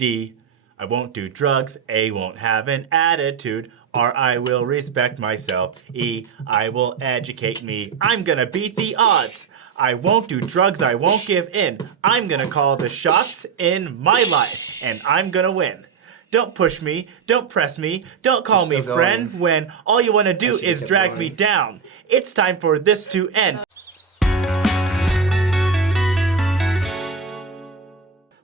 D, I won't do drugs. A, won't have an attitude. R, I will respect myself. E, I will educate me. I'm gonna beat the odds. I won't do drugs. I won't give in. I'm gonna call the shots in my life, and I'm gonna win. Don't push me. Don't press me. Don't call me friend when all you want to do is drag me down. It's time for this to end.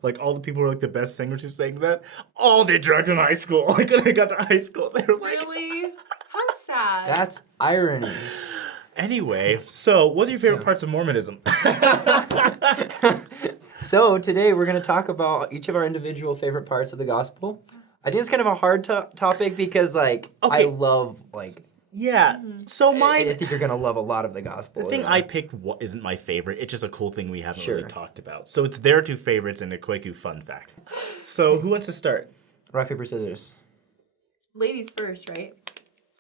Like, all the people who were like the best singers who sang that all did drugs in high school. Like, when they got to high school, they were like... Really? How sad. That's irony. Anyway, so what are your favorite parts of Mormonism? So today we're going to talk about each of our individual favorite parts of the gospel. I think it's kind of a hard topic because, like, I love, like... Yeah, so mine... I think you're going to love a lot of the gospel. The thing I picked isn't my favorite. It's just a cool thing we haven't really talked about. So it's their two favorites and a Kwaku fun fact. So who wants to start? Rock, paper, scissors. Ladies first, right?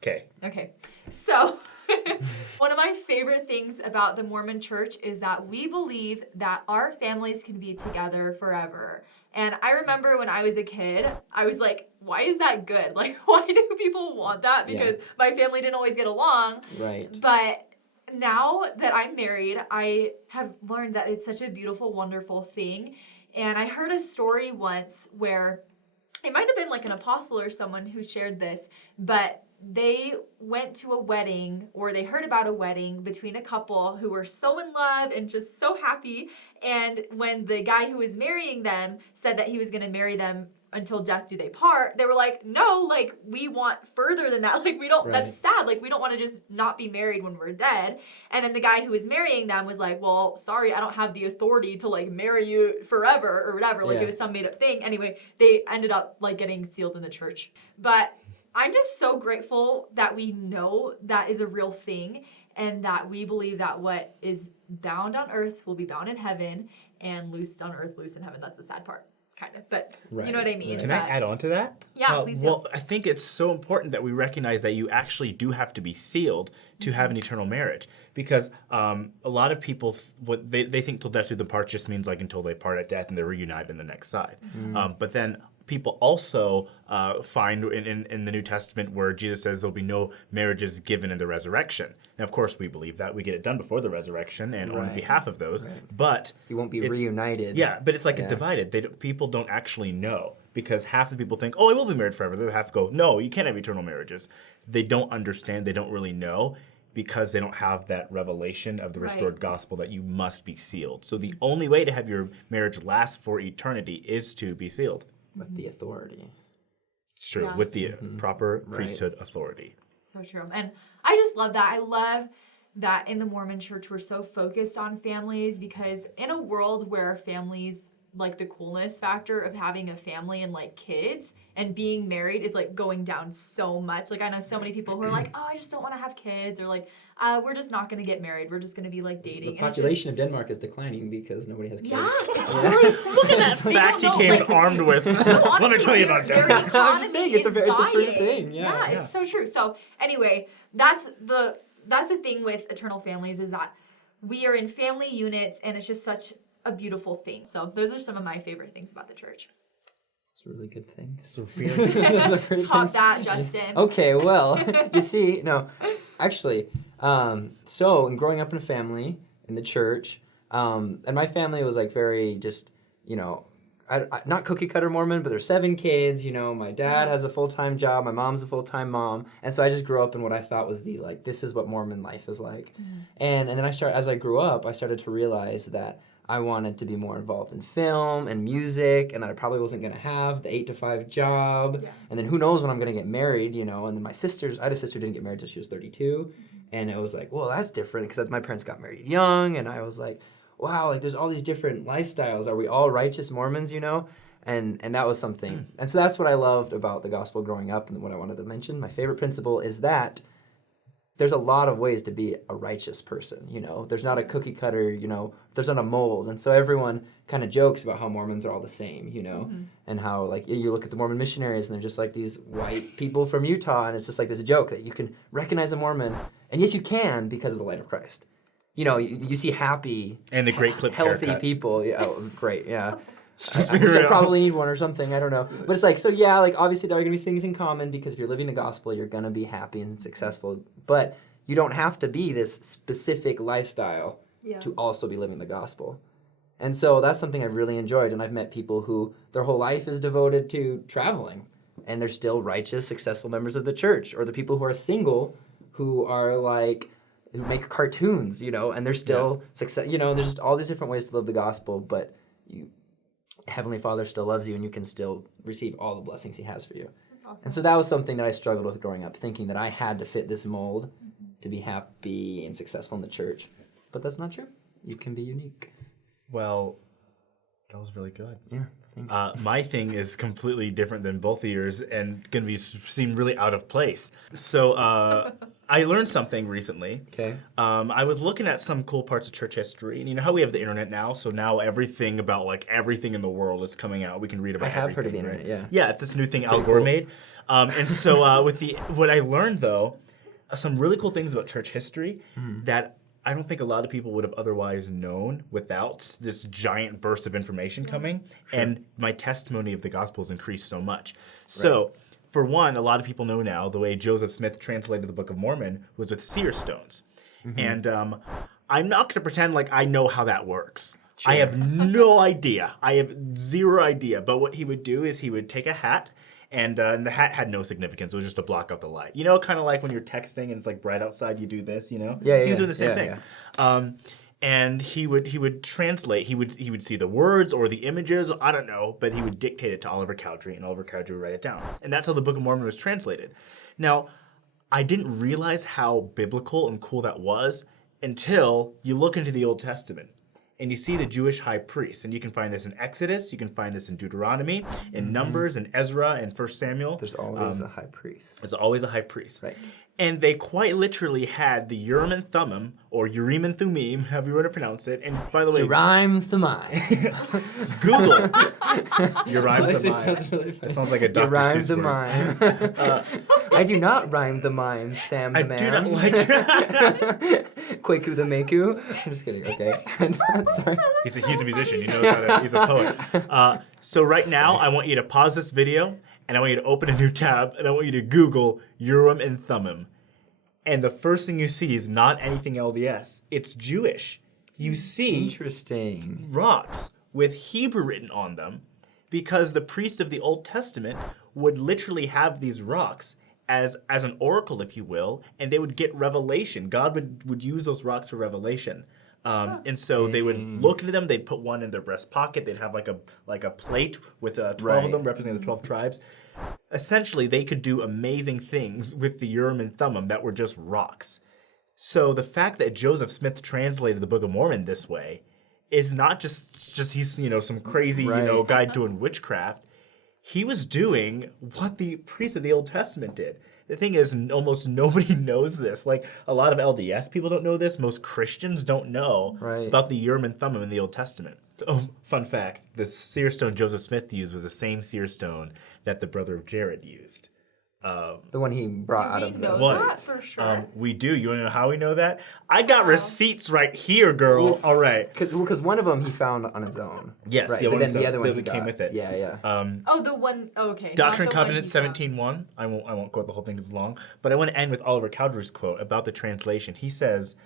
Okay. Okay. So... one of my favorite things about the Mormon Church is that we believe that our families can be together forever. And I remember when I was a kid, I was like, why is that good? Like, why do people want that? Because my family didn't always get along. Right. But now that I'm married, I have learned that it's such a beautiful, wonderful thing. And I heard a story once where it might have been like an apostle or someone who shared this, but they went to a wedding, or they heard about a wedding between a couple who were so in love and just so happy. And when the guy who was marrying them said that he was going to marry them until death do they part, they were like, no, like, we want further than that. Like, we don't, that's sad. Like, we don't want to just not be married when we're dead. And then the guy who was marrying them was like, well, sorry, I don't have the authority to, like, marry you forever or whatever. Like, it was some made up thing. Anyway, they ended up, like, getting sealed in the church. But I'm just so grateful that we know that is a real thing, and that we believe that what is bound on earth will be bound in heaven, and loosed on earth, loose in heaven. That's the sad part, kind of. But you know what I mean? Can I add on to that? Yeah, please do. Well, I think it's so important that we recognize that you actually do have to be sealed to have an eternal marriage. Because a lot of people, they think till death do them part just means like until they part at death and they're reunited in the next side. But then people also find in the New Testament where Jesus says there'll be no marriages given in the resurrection. Now, of course, we believe that. We get it done before the resurrection and on behalf of those. But you won't be reunited. Yeah, but it's like a divided. People don't actually know, because half the people think, oh, I will be married forever. The other half go, no, you can't have eternal marriages. They don't understand. They don't really know, because they don't have that revelation of the restored gospel that you must be sealed. So the only way to have your marriage last for eternity is to be sealed. With the authority. It's true, with the proper priesthood authority. So true. And I just love that. I love that in the Mormon Church we're so focused on families, because in a world where families, like the coolness factor of having a family and like kids and being married is like going down so much. Like, I know so many people who are like, oh, I just don't want to have kids, or like, we're just not going to get married. We're just going to be like dating. The population of Denmark is declining because nobody has kids. Yeah, it's really sad. Look at that fact he came armed with. Let me tell you about Denmark. I'm just saying, it's a true thing. Yeah, it's so true. So anyway, that's the thing with eternal families, is that we are in family units, and it's just such a beautiful thing. So those are some of my favorite things about the church. It's really good things. Top that, Justin. Okay, well, you see, no, actually, so in growing up in a family in the church, and my family was like very just, you know, not cookie cutter Mormon, but there's 7 kids, you know, my dad has a full-time job, my mom's a full-time mom, and so I just grew up in what I thought was the, like, this is what Mormon life is like. And then as I grew up, I started to realize that I wanted to be more involved in film and music, and that I probably wasn't going to have the 8-to-5 job. Yeah. And then who knows when I'm going to get married, you know. And then I had a sister who didn't get married until she was 32. And it was like, well, that's different, because my parents got married young. And I was like, wow, like there's all these different lifestyles. Are we all righteous Mormons, you know? And that was something. And so that's what I loved about the gospel growing up, and what I wanted to mention. My favorite principle is that there's a lot of ways to be a righteous person, you know. There's not a cookie cutter, you know. There's not a mold. And so everyone kind of jokes about how Mormons are all the same, you know. And how, like, you look at the Mormon missionaries, and they're just like these white people from Utah, and it's just like this joke that you can recognize a Mormon. And yes, you can, because of the light of Christ. You know, you see happy, and the great clips healthy haircut. people. Yeah, oh, great, yeah. Which I probably need one or something. I don't know. But it's like, so yeah, like obviously there are going to be things in common because if you're living the gospel, you're going to be happy and successful. But you don't have to be this specific lifestyle to also be living the gospel. And so that's something I've really enjoyed. And I've met people who their whole life is devoted to traveling. And they're still righteous, successful members of the church. Or the people who are single who are like, who make cartoons, you know, and they're still success. You know, there's just all these different ways to live the gospel. But Heavenly Father still loves you and you can still receive all the blessings he has for you. That's awesome. And so that was something that I struggled with growing up, thinking that I had to fit this mold to be happy and successful in the church. But that's not true. You can be unique. Well, that was really good. Yeah, thanks. My thing is completely different than both of yours and going to seem really out of place. So I learned something recently. Okay. I was looking at some cool parts of church history, and you know how we have the internet now, so now everything about like everything in the world is coming out. We can read about. I have everything, heard of the right? internet. Yeah. Yeah, it's this new thing Al Gore made, and so what I learned though, some really cool things about church history that I don't think a lot of people would have otherwise known without this giant burst of information coming. Sure. And my testimony of the gospel has increased so much. So, for one, a lot of people know now the way Joseph Smith translated the Book of Mormon was with seer stones. And I'm not going to pretend like I know how that works. Sure. I have no idea. I have zero idea. But what he would do is he would take a hat, and the hat had no significance. It was just to block out the light. You know, kind of like when you're texting and it's like bright outside, you do this, you know? Yeah, he was doing the same thing. Yeah. And he would translate. He would see the words or the images. I don't know, but he would dictate it to Oliver Cowdery, and Oliver Cowdery would write it down. And that's how the Book of Mormon was translated. Now, I didn't realize how biblical and cool that was until you look into the Old Testament. And you see the Jewish high priest, and you can find this in Exodus, you can find this in Deuteronomy, in Numbers, in Ezra, and 1 Samuel. There's always a high priest. There's always a high priest. Right. And they quite literally had the Urim and Thummim, or Urim and Thummim, however you want to pronounce it. And by the way, Urim Thummim. Google Urim Actually Thummim. sounds really funny. It sounds like a Dr. Urim Seuss word. Thummim. I do not rhyme the mime, Sam the I man. do not like Kwaku the Maku. I'm just kidding. Okay. Sorry. He's a musician. He knows how to. He's a poet. So right now, I want you to pause this video, and I want you to open a new tab, and I want you to Google Urim and Thummim. And the first thing you see is not anything LDS. It's Jewish. You see Interesting. rocks with Hebrew written on them because the priests of the Old Testament would literally have these rocks as an oracle, if you will, and they would get revelation. God would use those rocks for revelation. And so they would look into them. They'd put one in their breast pocket. They'd have like a plate with 12 of them representing the 12 tribes. Essentially, they could do amazing things with the Urim and Thummim that were just rocks. So the fact that Joseph Smith translated the Book of Mormon this way is not just he's some crazy guy doing witchcraft. He was doing what the priests of the Old Testament did. The thing is, almost nobody knows this. Like, a lot of LDS people don't know this. Most Christians don't know about the Urim and Thummim in the Old Testament. Oh, fun fact, the seer stone Joseph Smith used was the same seer stone that the brother of Jared used. The one he brought out of the... know that for sure? We do. You want to know how we know that? I got receipts right here, girl. Well, all right. Because one of them he found on his own. Yes. Right. Yeah, But then the other one that he came got. with it. Yeah. The one. Oh, okay. Doctrine and not the Covenants one he 17:1. I won't quote the whole thing because it's long, but I want to end with Oliver Cowdery's quote about the translation. He says,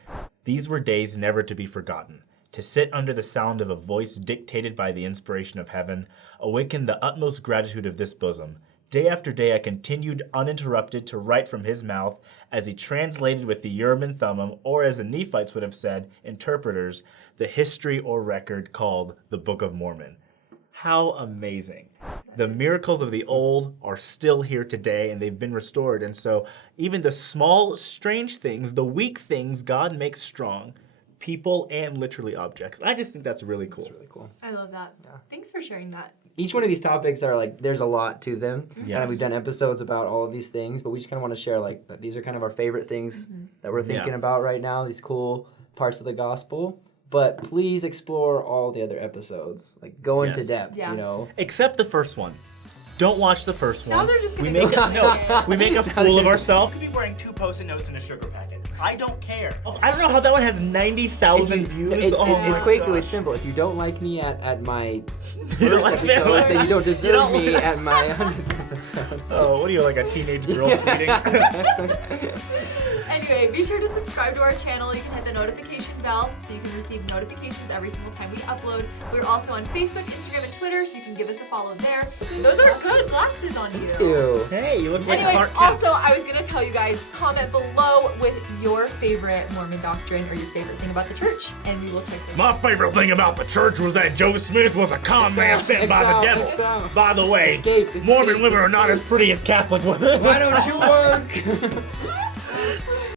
"These were days never to be forgotten. To sit under the sound of a voice dictated by the inspiration of heaven, awakened the utmost gratitude of this bosom. Day after day I continued uninterrupted to write from his mouth as he translated with the Urim and Thummim, or as the Nephites would have said, interpreters, the history or record called the Book of Mormon." How amazing. The miracles of the old are still here today, and they've been restored. And so even the small, strange things, the weak things, God makes strong. People and literally objects. I just think that's really cool. That's really cool. I love that. Yeah. Thanks for sharing that. Each one of these topics are like, there's a lot to them. Yes. And we've done episodes about all of these things, but we just kind of want to share like that these are kind of our favorite things that we're thinking about right now, these cool parts of the gospel. But please explore all the other episodes. Like, go into depth, you know. Except the first one. Don't watch the first one. Now they're just gonna we make a fool of ourselves. Could be wearing 2 Post-it notes and a sugar packet. I don't care. I don't know how that one has 90,000 views. It's my Quaku. gosh. It's simple. If you don't like me at my You don't first like me at episode, my- then you don't deserve you don't me like- at my 100th episode. Oh, what are you, like a teenage girl tweeting? Anyway, be sure to subscribe to our channel. You can hit the notification bell so you can receive notifications every single time we upload. We're also on Facebook, Instagram, and Twitter, so you can give us a follow there. Those are good glasses on you. Ew. Hey, you look like Anyway, Clark Kent. also, I was going to tell you guys, comment below with your favorite Mormon doctrine or your favorite thing about the church, and we will check them My favorite thing about the church was that Joe Smith was a con man sent by the devil. Excel. By the way, Escape, Mormon escape, women are not as escape. pretty as Catholic women. Why don't you work?